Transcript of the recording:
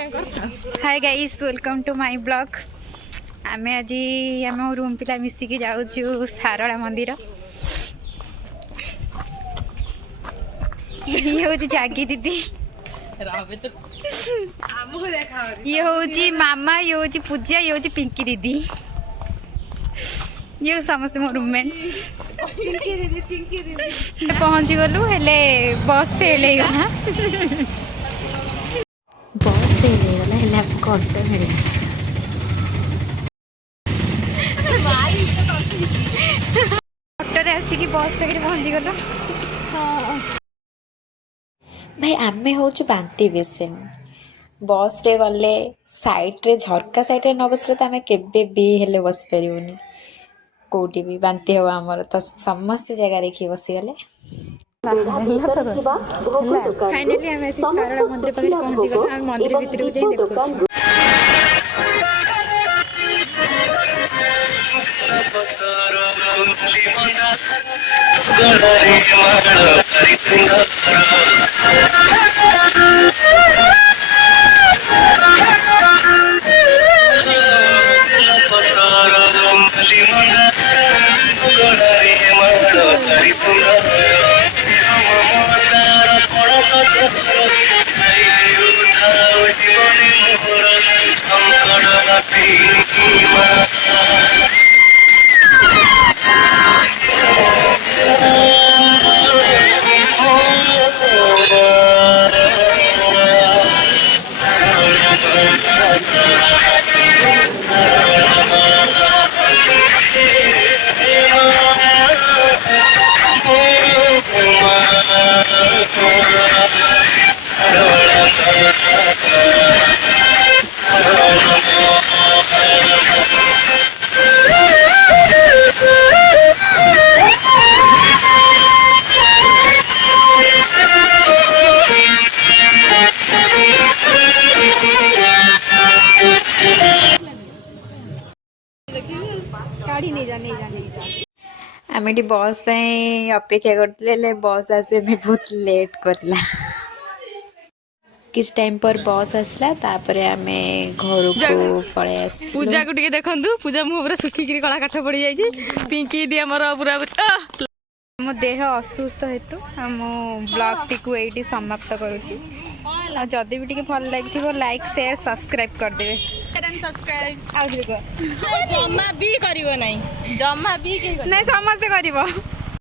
Hi guys welcome to my blog. आम आज आम रूम पिला मिसिकी जाऊँ सारला मंदिर। ये हूँ जागी दीदी, ये हूँ मामा, ये हूँ पूजा, ये हूँ पिंकी दीदी, ये समस्त मो रूममेट। पहुँची गलु हेले बस फेल हो गला। बस फेल हो गला हेले हमको ऑटो मिल ऑटो रे आसिकी बस पाखे पहुँची गलु। भाई आमे हूँ बांती बेसिन बस रे गले साइड रे झरका साइड रे न बसले तो आम केबे भी हेले बस पारूनी कौटी भी बांती हम आमर तो समस्त जगह देखिए बसीगले। फाइनली आम सारला मंदिर पाखे पहुँची गलु। आम मंदिर भितर को जाई देखु। आम बस अपेक्षा करते बस आसे बहुत लेट करला। किस टाइम पर बस आसला तापरे आमे घर को पळे आस। पूजा को देखु, पूजा मुह पूरा सुखिक कला काठ पड़ जाइए। पिंकी दी आमर पूरा मो देह असुस्थ हेतु मो ब्लॉग टी को ये समाप्त करुँची। जदि भी टी भल लगे लाइक शेयर सब्सक्राइब करदे। जमा भी कर समस्ते कर।